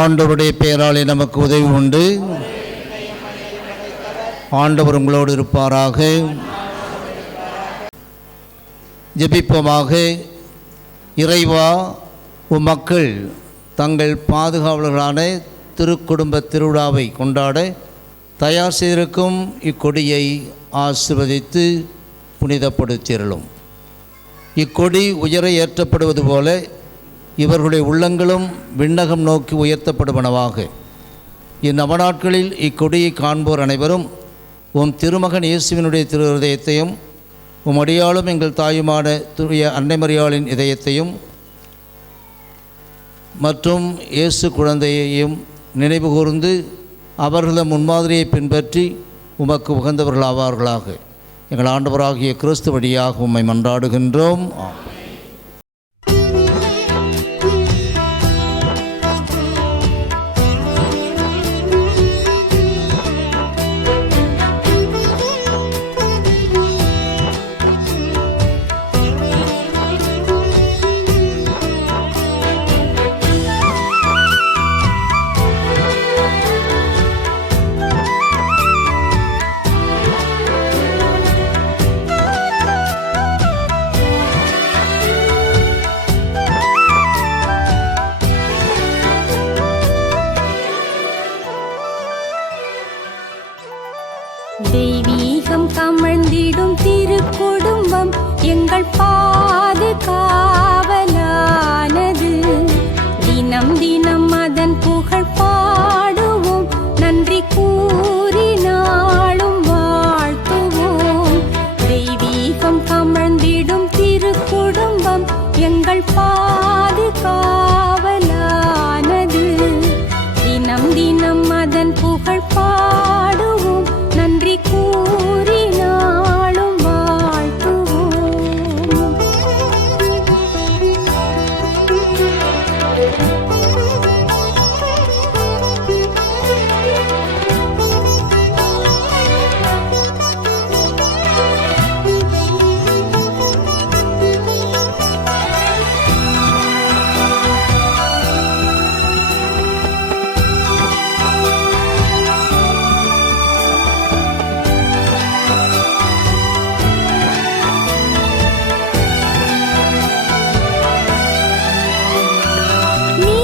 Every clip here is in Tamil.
ஆண்டவருடைய பெயராலே நமக்கு உதவி உண்டு. ஆண்டவர் உங்களோடு இருப்பாராக. ஜெபிப்போமாக. இறைவா, உம் மக்கள் தங்கள் பாதுகாவலர்களான திருக்குடும்ப திருவிழாவை கொண்டாட தயார் செய்திருக்கும் இக்கொடியை ஆசீர்வதித்து புனிதப்படுத்தியருளும். இக்கொடி உயர ஏற்றப்படுவது போல இவர்களுடைய உள்ளங்களும் விண்ணகம் நோக்கி உயர்த்தப்படுவனவாக. இந்நவநாட்களில் இக்கொடியை காண்போர் அனைவரும் உம் திருமகன் இயேசுவினுடைய திரு இதயத்தையும் உம் அடியாளும் எங்கள் தாயுமான தூய அன்னை மரியாளின் இதயத்தையும் மற்றும் இயேசு குழந்தையையும் நினைவு கூர்ந்து அவர்களது முன்மாதிரியை பின்பற்றி உமக்கு உகந்தவர்களாவார்களாக. எங்கள் ஆண்டவராகிய கிறிஸ்து வழியாக உம்மை மன்றாடுகின்றோம். தெய்வீகம் கமழ்ந்திடும் திருக்குடும்பம் எங்கள் பாதுகாவலானது. தினம் தினம் அதன் புகழ் பாடுவோம், நன்றி கூறி நாளும் வாழ்த்துவோம். தெய்வீகம் கமழ்ந்திடும் திருக்குடும்பம் எங்கள் பாதுகாவலானது. தினம் தினம் அதன் புகழ் பாடுவோம், நன்றி கூறி நாளும் வாழ்த்துவோம். நீ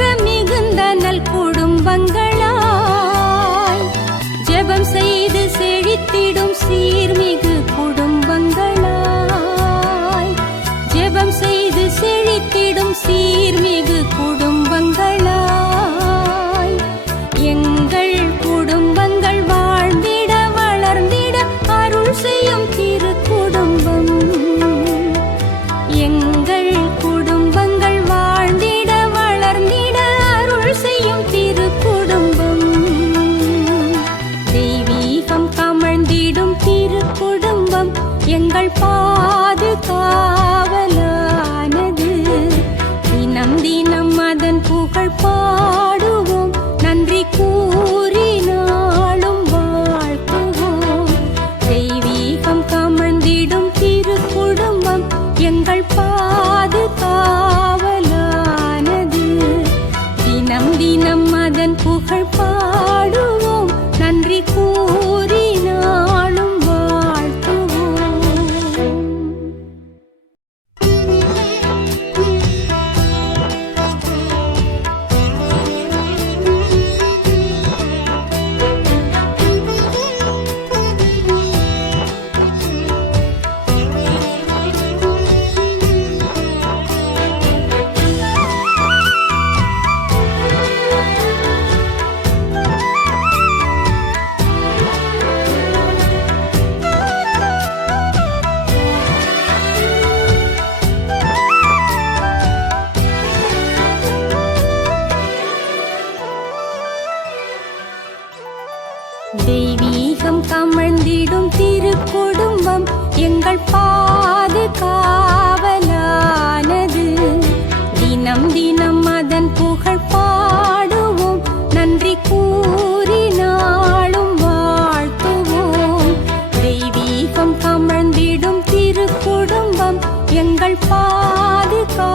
மாற்றம் மிகுந்த நல் குடும்பங்களாய் ஜெபம் செய்து செழித்திடும் சீர்மிகு குடும்பங்களாய் ஜெபம் செய்து செழித்திடும் சீர்மிகு குடும்பங்களாய் எங்கள் குடும்பங்கள் வாழ்ந்திட வளர்ந்திட அருள் செய்யும் திரு குடும்பம் எங்கள் குடும்பங்கள் வாழ்ந்திட வளர்ந்திட அருள் செய்யும் திரு குடும்பம் தெய்வீகம் கமழ்ந்திடும் திரு குடும்பம் எங்கள் பாதுகாவலானது தினம் தினம் அதன் புகழ் பாடுவோம் நன்றி கூறி நாளும் வாழ்த்துவோம் தெய்வீகம் கமழ்ந்திடும் திரு குடும்பம் எங்கள் பாதுகாவலானது தினம் தினம் அதன் புகழ் பாடுவோம் நன்றி கூறி நாளும் வாழ்த்துவோம். தெய்வீகம் கமழ்ந்திடும் திரு குடும்பம் எங்கள் பாதுகாவலானது தினம் தினம் அதன் புகழ் பாடுவோம் நன்றி கூறி நாளும் வாழ்த்துவோம் தெய்வீகம் கமழ்ந்திடும் திரு குடும்பம் எங்கள் பாதுகா